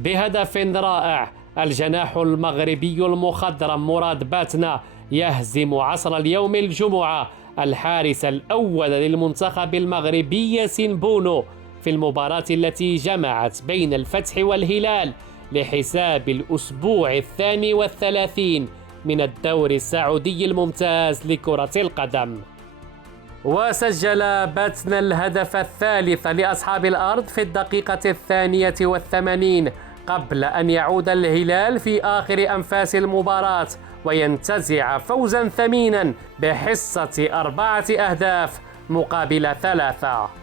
بهدف رائع. الجناح المغربي المخضرم مراد باتنا يهزم عصر اليوم الجمعة الحارس الأول للمنتخب المغربي ياسين بونو في المباراة التي جمعت بين الفتح والهلال لحساب الأسبوع 32 من الدوري السعودي الممتاز لكرة القدم. وسجل باتنا الهدف الثالث لأصحاب الأرض في الدقيقة 82 قبل أن يعود الهلال في آخر أنفاس المباراة وينتزع فوزا ثمينا بحصة 4 أهداف مقابل 3.